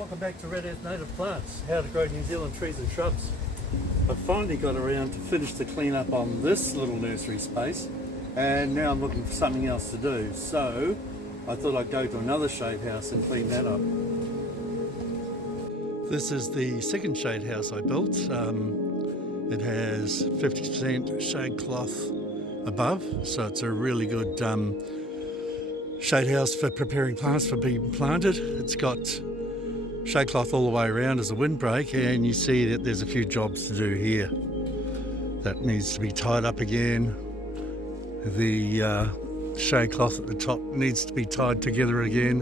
Welcome back to Red Earth Native Plants, how to grow New Zealand trees and shrubs. I finally got around to finish the clean up on this little nursery space, and now I'm looking for something else to do. So I thought I'd go to another shade house and clean that up. This is the second shade house I built. It has 50% shade cloth above, so it's a really good shade house for preparing plants for being planted. It's got shade cloth all the way around as a windbreak, and you see that there's a few jobs to do here. That needs to be tied up again. The shade cloth at the top needs to be tied together again.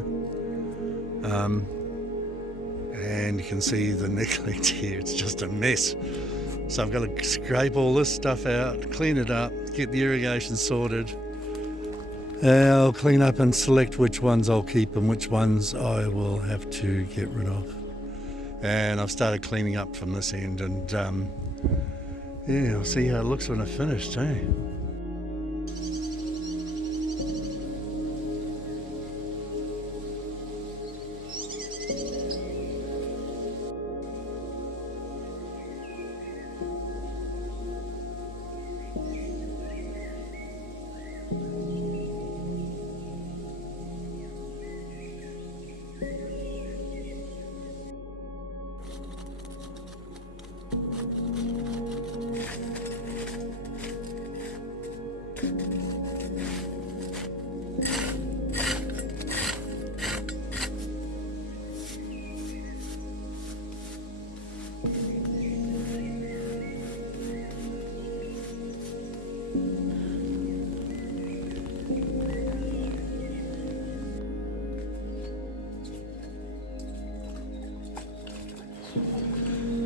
And you can see the neglect here, it's just a mess. So I've got to scrape all this stuff out, clean it up, get the irrigation sorted. I'll clean up and select which ones I'll keep and which ones I will have to get rid of. And I've started cleaning up from this end, and yeah, I'll see how it looks when I've finished, eh?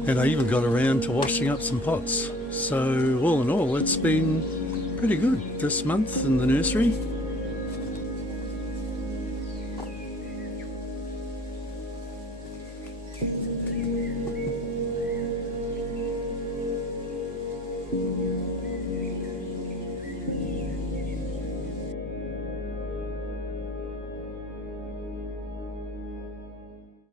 And I even got around to washing up some pots. So all in all, it's been pretty good this month in the nursery.